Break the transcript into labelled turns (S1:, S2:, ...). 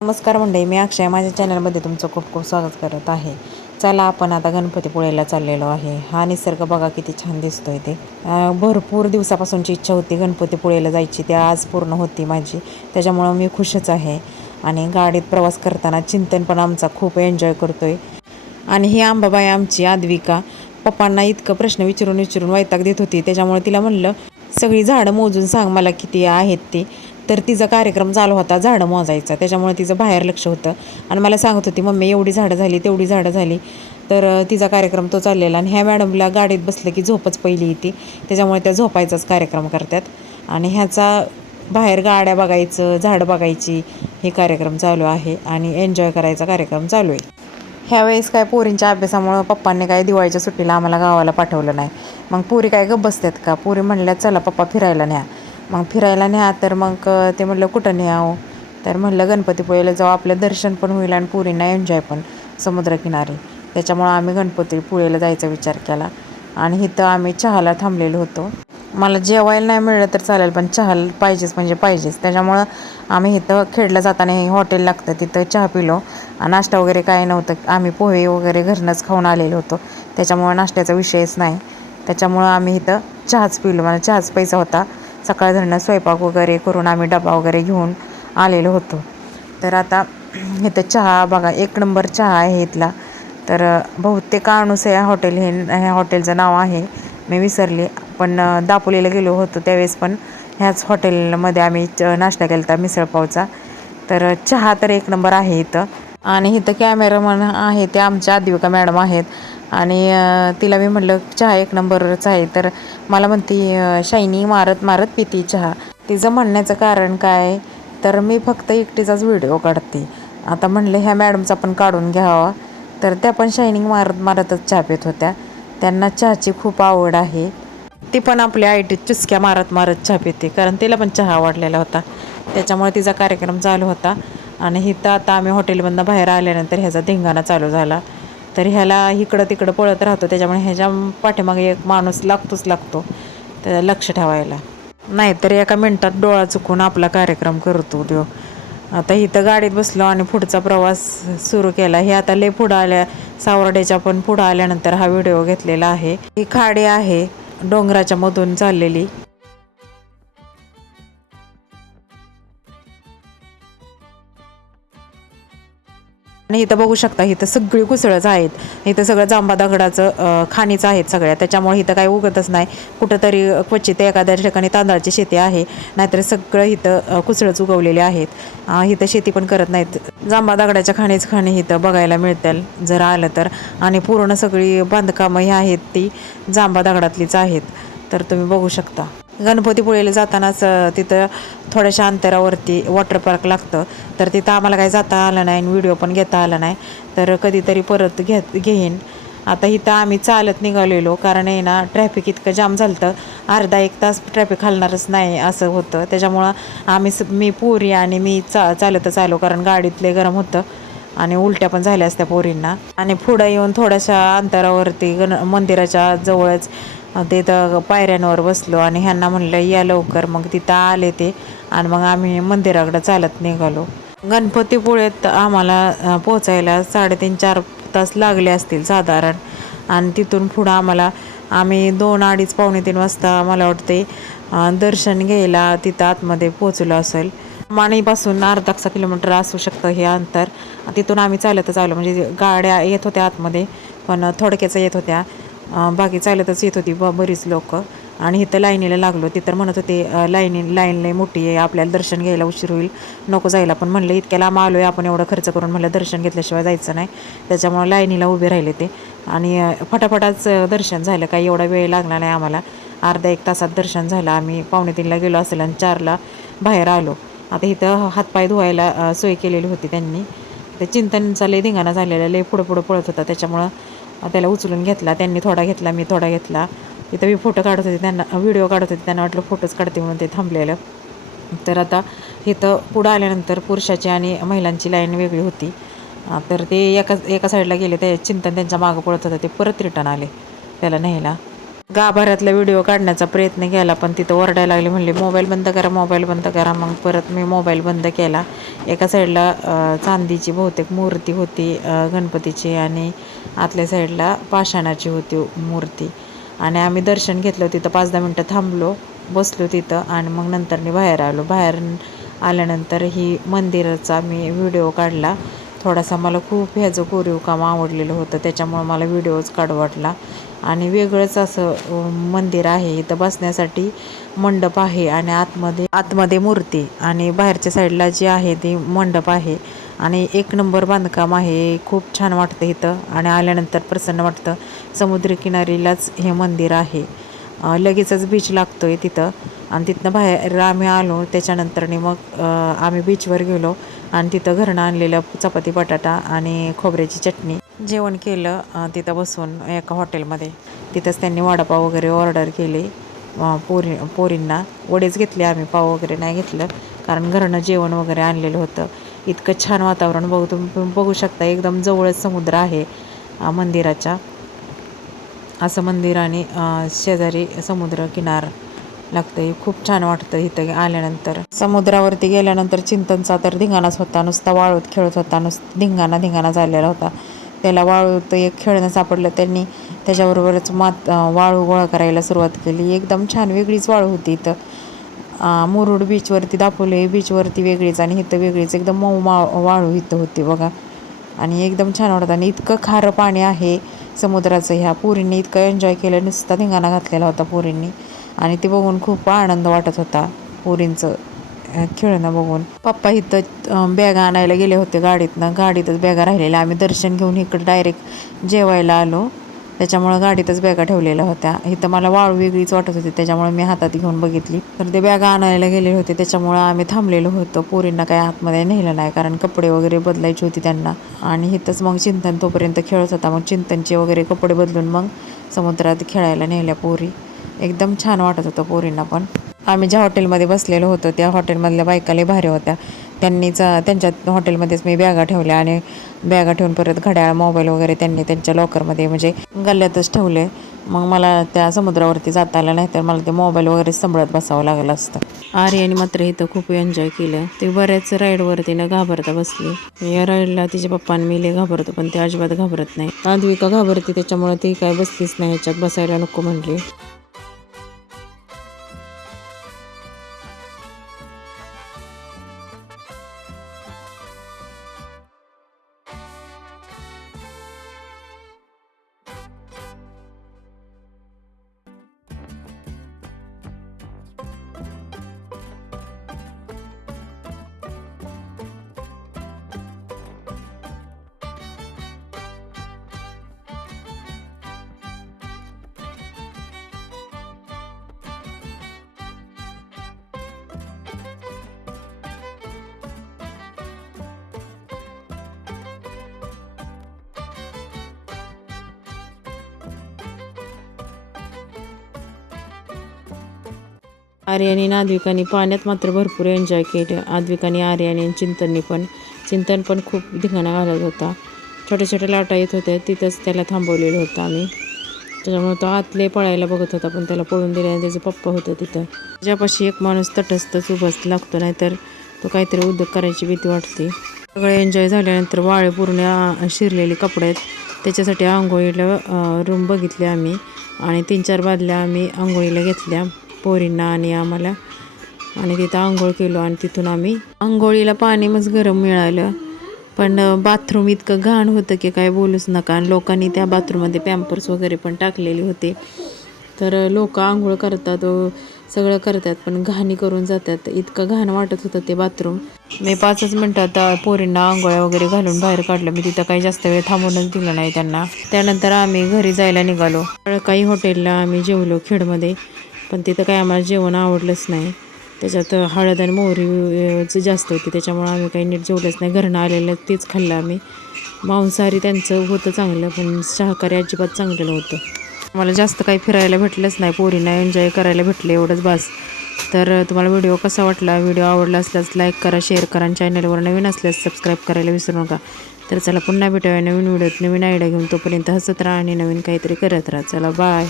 S1: नमस्कार मंडळी मी अक्षय. माझ्या चॅनलमध्ये तुमचं खूप खूप स्वागत करत आहे. चला आपण आता गणपतीपुळेला चाललेलो आहे. हा निसर्ग बघा किती छान दिसतोय ते. भरपूर दिवसापासूनची इच्छा होती गणपतीपुळेला जायची. ती आज पूर्ण होती माझी. त्याच्यामुळं मी खुशच आहे. आणि गाडीत प्रवास करताना चिंतन पण आमचा खूप एन्जॉय करतोय. आणि ही आंबाबाई आमची आद्विका पप्पांना इतकं प्रश्न विचारून विचारून वैताग देत होती. त्याच्यामुळे तिला म्हणलं सगळी झाडं मोजून सांग मला किती आहेत ती. तर तिचा कार्यक्रम चालू होता झाडं मोजायचा. त्याच्यामुळे तिचं बाहेर लक्ष होतं. आणि मला सांगत होती मम्मी एवढी झाडं झाली तेवढी झाडं झाली. तर तिचा कार्यक्रम तो चाललेला. आणि ह्या मॅडमला गाडीत बसलं की झोपच पहिली येते त्याच्यामुळे त्या झोपायचाच कार्यक्रम करतात. आणि ह्याचा बाहेर गाड्या बघायचं झाडं बघायची हे कार्यक्रम चालू आहे. आणि एन्जॉय करायचा कार्यक्रम चालू आहे. ह्यावेळेस काय पोरींच्या अभ्यासामुळं पप्पांनी काय दिवाळीच्या सुट्टीला आम्हाला गावाला पाठवलं नाही. मग पोरी काय गप्प बसतात का? पोरी म्हणल्या चला पप्पा फिरायला न्या. मग फिरायला न्या तर मग ते म्हणलं कुठं न्यावं? तर म्हणलं गणपतीपुळेला जाऊ आपलं दर्शन पण होईल आणि पुरींना एन्जॉय पण समुद्रकिनारी. त्याच्यामुळं आम्ही गणपतीपुळेला जायचा विचार केला. आणि इथं आम्ही चहाला थांबलेलो होतो. मला जेवायला नाही मिळलं तर चालेल पण चहा पाहिजेच म्हणजे पाहिजेच. त्याच्यामुळं आम्ही इथं खेडला जाताना हे हॉटेल लागतं तिथं चहा पिलो. आणि नाश्ता वगैरे काय नव्हतं. आम्ही पोहे वगैरे घरनंच खाऊन आलेलो होतो. त्याच्यामुळं नाश्त्याचा विषयच नाही. त्याच्यामुळं आम्ही इथं चहाच पिलो. मला चहाच पैसा होता. सकाळ धरणं स्वयंपाक वगैरे करून आम्ही डबा वगैरे घेऊन आलेलो होतो. तर आता इथं चहा बघा एक नंबर चहा आहे इथला. तर बहुतेक अनुसया हॉटेल हे ह्या हॉटेलचं नाव आहे. मी विसरले. पण दापोलीला गेलो होतो त्यावेळेस पण ह्याच हॉटेलमध्ये आम्ही च नाश्ता केला होता मिसळपावचा तर चहा तर एक नंबर आहे इथं. आणि इथं कॅमेरामन आहे ते आमच्या आदिविका मॅडम आहेत. आणि तिला मी म्हटलं चहा एक नंबरच आहे. तर मला म्हणती अ, शायनी मारत मारत पिती चहा. तिचं म्हणण्याचं कारण काय? तर मी फक्त एकटीचाच व्हिडिओ काढते. आता म्हणलं ह्या मॅडमचा पण काढून घ्यावा. तर त्या पण शायनिंग मारत मारतच चहा पित होत्या. त्यांना चहाची खूप आवड आहे. ती पण आपल्या आयटीत चुसक्या मारत मारत चहा पिते कारण तिला पण चहा आवडलेला होता. त्याच्यामुळे तिचा कार्यक्रम चालू होता. आणि इथं आता आम्ही हॉटेलमधनं बाहेर आल्यानंतर ह्याचा धिंगाणा चालू झाला. तर ह्याला इकडं तिकडं पळत राहतो. त्याच्यामुळे ह्याच्या पाठीमागे एक माणूस लागतोच लागतो. त्याला लक्ष ठेवायला. नाहीतर एका मिनटात डोळा चुकून आपला कार्यक्रम करतो तो. आता इथं गाडीत बसलो आणि पुढचा प्रवास सुरू केला. हे आता लय पुढं आल्या सावर्ड्याच्या पण पुढं आल्यानंतर हा व्हिडिओ घेतलेला आहे. ही खाडी आहे डोंगराच्या मधून चाललेली. आणि इथं बघू शकता इथं सगळी कुसळच आहेत. इथं सगळं जांबा दगडाचं खाणीचं खाणीच आहेत सगळ्या. त्याच्यामुळे इथं काही उगतच नाही. कुठंतरी क्वचित एखाद्या ठिकाणी तांदळाची शेती आहे. नाहीतर सगळं इथं कुसळच उगवलेले आहेत. इथं शेती पण करत नाहीत. जांबा दगडाच्या खाणीच खाणी इथं बघायला मिळतील. जर आलं तर. आणि पूर्ण सगळी बांधकामं ही आहेत ती जांबा दगडातलीच आहेत. तर तुम्ही बघू शकता. गणपतीपुळेला जातानाच तिथं थोड्याशा अंतरावरती वॉटर पार्क लागतं. तर तिथं आम्हाला काही जाता आलं नाही आणि व्हिडिओ पण घेता आला नाही. तर कधीतरी परत घेत घेईन. आता इथं आम्ही चालत निघालेलो कारण आहे ना ट्रॅफिक इतकं जाम झालं तर अर्धा एक तास ट्रॅफिक हलणारच नाही असं होतं. त्याच्यामुळं आम्ही स मी पुरी आणि मी चा चालतच आलो कारण गाडीतले गरम होतं. आणि उलट्या पण झाल्या असत्या पोरींना. आणि पुढं येऊन थोड्याशा अंतरावरती गण मंदिराच्या जवळच तिथं पायऱ्यांवर बसलो आणि ह्यांना म्हणलं या लवकर. मग तिथं आले ते आणि मग आम्ही मंदिराकडं चालत निघालो. गणपतीपुळेत आम्हाला पोचायला साडेतीन चार तास लागले असतील साधारण. आणि तिथून पुढं आम्हाला आम्ही दोन अडीच पावणे तीन वाजता मला वाटते दर्शन घ्यायला तिथं आतमध्ये पोचलो असेल. माणीपासून अर्धा किलोमीटर असू शकतं हे अंतर. तिथून आम्ही चालतच आलो. म्हणजे गाड्या येत होत्या आतमध्ये पण थोडक्याचं येत होत्या. बाकी चालतच येत होती ब बरीच लोक. आणि इथं लाईनीला लागलो. ते तर म्हणत होते लाईनी लाईन लई मोठी आहे आपल्याला दर्शन घ्यायला उशीर होईल. नको जायला. पण म्हणलं इतक्या लांब आलो आहे आपण एवढं खर्च करून म्हणलं दर्शन घेतल्याशिवाय जायचं नाही. त्याच्यामुळे लाईनीला उभे राहिले ते. आणि फटाफटाच दर्शन झालं. काही एवढा वेळ लागला नाही आम्हाला. अर्धा एक तासात दर्शन झालं. आम्ही पावणे तीनला गेलो असेल आणि चारला बाहेर आलो. आता इथं हातपाय धुवायला सोय केलेली होती त्यांनी. ते चिंतनचा लय धिंगाणा झालेला लय पुढं पुढं पळत होता. त्याच्यामुळं त्याला उचलून घेतला त्यांनी थोडा घेतला मी थोडा घेतला. तिथं मी फोटो काढत होते त्यांना व्हिडिओ काढत होते त्यांना वाटलं फोटोच काढते म्हणून ते थांबलेलं. तर आता इथं पुढं आल्यानंतर पुरुषाची आणि महिलांची लाईन वेगळी होती. तर ते एका एका साईडला गेले ते चिंतन त्यांच्या मागं पळत होतं ते परत रिटर्न आले त्याला न्यायला. गाभाऱ्यातला व्हिडिओ काढण्याचा प्रयत्न केला पण तिथं ओरडायला लागले म्हणले मोबाईल बंद करा मोबाईल बंद करा. मग परत मी मोबाईल बंद केला. एका साईडला चांदीची बहुतेक मूर्ती होती गणपतीची आणि आतल्या साईडला पाषाणाची होती मूर्ती. आणि आम्ही दर्शन घेतलं तिथं पाच दहा मिनटं थांबलो बसलो तिथं आणि मग नंतरनी बाहेर आलो. बाहेर आल्यानंतर ही मंदिराचा मी व्हिडिओ काढला. थोडासा मला खूप ह्याचं कोरीव काम आवडलेलं होतं त्याच्यामुळं मला व्हिडिओज काढू वाटला. आणि वेगळंच असं मंदिर आहे इथं बसण्यासाठी मंडप आहे आणि आतमध्ये आतमध्ये मूर्ती आणि बाहेरच्या साईडला जी आहे ती मंडप आहे. आणि एक नंबर बांधकाम आहे खूप छान वाटतं इथं. आणि आल्यानंतर प्रसन्न वाटतं समुद्रकिनारीलाच हे मंदिर आहे. लगेचच बीच लागतो आहे तिथं. आणि तिथनं बाहेर आम्ही आलो त्याच्यानंतरनी मग आम्ही बीचवर गेलो. आणि तिथं घरनं आणलेलं चपाती बटाटा आणि खोबऱ्याची चटणी. जेवण केलं तिथं बसून एका हॉटेलमध्ये. तिथंच त्यांनी वडापाव वगैरे ऑर्डर केले पोरी पोरींना. वडेच घेतले आम्ही पाव वगैरे नाही घेतलं कारण घरनं जेवण वगैरे आणलेलं होतं. इतकं छान वातावरण बघू तुम्ही बघू शकता एकदम जवळच समुद्र आहे मंदिराच्या. असं मंदिर आणि शेजारी समुद्र किनार. लागतं खूप छान वाटतं इथं आल्यानंतर. समुद्रावरती गेल्यानंतर चिंतनचा तर धिंगाणाच होता नुसता वाळूत खेळत होता नुसता धिंगाणा धिंगाणा झालेला होता. त्याला वाळूत एक खेळणं सापडलं त्यांनी त्याच्याबरोबरच मात वाळू गोळा करायला सुरुवात केली. एकदम छान वेगळीच वाळू होती इथं. मुरुड बीचवरती दापोले बीचवरती वेगळीच आणि इथं वेगळीच. एकदम मऊ मा वाळू इथं होती बघा. आणि एकदम छान वाटतं आणि इतकं खारं पाणी आहे समुद्राचं ह्या पुरींनी. इतकं एन्जॉय केलं नुसता धिंगाणा घातलेला होता पुरींनी. आणि ते बघून खूप आनंद वाटत होता पोरींचं खेळणं बघून. पप्पा इथं बॅगा आणायला गेले होते गाडीतनं. गाडीतच बॅगा राहिलेल्या. आम्ही दर्शन घेऊन इकडं डायरेक्ट जेवायला आलो. त्याच्यामुळं गाडीतच बॅगा ठेवलेल्या होत्या. इथं मला वाळू वेगळीच वाटत होती. त्याच्यामुळे मी हातात घेऊन बघितली. तर ते बॅगा आणायला गेले होते. त्याच्यामुळं आम्ही थांबलेलो होतो. पोरींना काय आतमध्ये नेलं नाही. कारण कपडे वगैरे बदलायची होती त्यांना. आणि इथंच मग चिंतन तोपर्यंत खेळत होता. मग चिंतनचे वगैरे कपडे बदलून मग समुद्रात खेळायला नेल्या पोरी. एकदम छान वाटत होतं पोरींना पण. आम्ही ज्या हॉटेलमध्ये बसलेलो होतो त्या हॉटेलमधल्या बायका लई भारी होत्या. त्यांनीच त्यांच्या हॉटेलमध्येच मी बॅगा ठेवल्या आणि बॅगा ठेवून परत घड्याळ मोबाईल वगैरे त्यांनी त्यांच्या लॉकरमध्ये म्हणजे गल्ल्यातच ठेवले. मग मला त्या समुद्रावरती जाता आलं नाही तर मला ते मोबाईल वगैरे सांभाळत बसावं लागलं असतं. आर्याने मात्र इथं खूप एन्जॉय केलं. ते बऱ्याच राईडवरती ना घाबरता बसली. या राईडला तिचे पप्पाने मी घाबरतो पण ते अजिबात घाबरत नाही. आद्विका घाबरते त्याच्यामुळे ती काय बसलीच नाही ह्याच्यात बसायला नको म्हणली. आर्याने आद्विकाने पाण्यात मात्र भरपूर एन्जॉय केलं. आद्विकाने आर्याने आणि चिंतनने पण. चिंतन पण खूप धिंगाणा घालत होता. छोट्या छोट्या लाटा येत होत्या. तिथंच त्याला थांबवलेलं होतं आम्ही. त्याच्यामुळे तो आतले पळायला बघत होता पण त्याला पळून दिले आणि त्याचे पप्पा होतं तिथं. ज्यापाशी एक माणूस तटस्थच उभाच लागतो नाहीतर तो काहीतरी उद्योग करायची भीती वाटते. सगळं एन्जॉय झाल्यानंतर वाळे पूर्ण शिरलेले कपडे आहेत. त्याच्यासाठी आंघोळीला रूम बघितले आम्ही. आणि तीन चार बादल्या आम्ही आंघोळीला घेतल्या. पोरींना आणि आम्हाला. आणि तिथं आंघोळ केलो आणि तिथून आम्ही आंघोळीला पाणी मग गरम मिळालं. पण बाथरूम इतकं घाण होतं की काय बोलूच नका. आणि लोकांनी त्या बाथरूममध्ये पॅम्पर्स वगैरे पण टाकलेले होते. तर लोक आंघोळ करतात सगळं करतात पण घाणी करून जातात. इतकं घाण वाटत होतं ते बाथरूम. मी पाचच मिनटात पोरींना आंघोळ्या वगैरे घालून बाहेर काढलं. मी तिथं काही जास्त वेळ थांबूनच दिलं नाही त्यांना. त्यानंतर आम्ही घरी जायला निघालो. काही हॉटेलला आम्ही जेवलो खेडमध्ये. पण तिथं काही आम्हाला जेवण आवडलंच नाही. त्याच्यात हळद आणि मोहरी जास्त होती. त्याच्यामुळं आम्ही काही नीट जेवलंच नाही. घरनं आलेलं तेच खाल्लं आम्ही. मांसाहारी त्यांचं होतं चांगलं पण शाकाहारी अजिबात चांगलं नव्हतं. मला जास्त काही फिरायला भेटलंच नाही. पोरींना एन्जॉय करायला भेटलं एवढंच बस. तर तुम्हाला व्हिडिओ कसा वाटला? व्हिडिओ आवडला असल्यास लाईक करा शेअर करा आणि चॅनलवर नवीन असल्यास सबस्क्राईब करायला विसरू नका. तर चला पुन्हा भेटूया नवीन व्हिडिओत. नवीन आयडिया घेऊन तोपर्यंत हसत राहा आणि नवीन काहीतरी करत राहा. चला बाय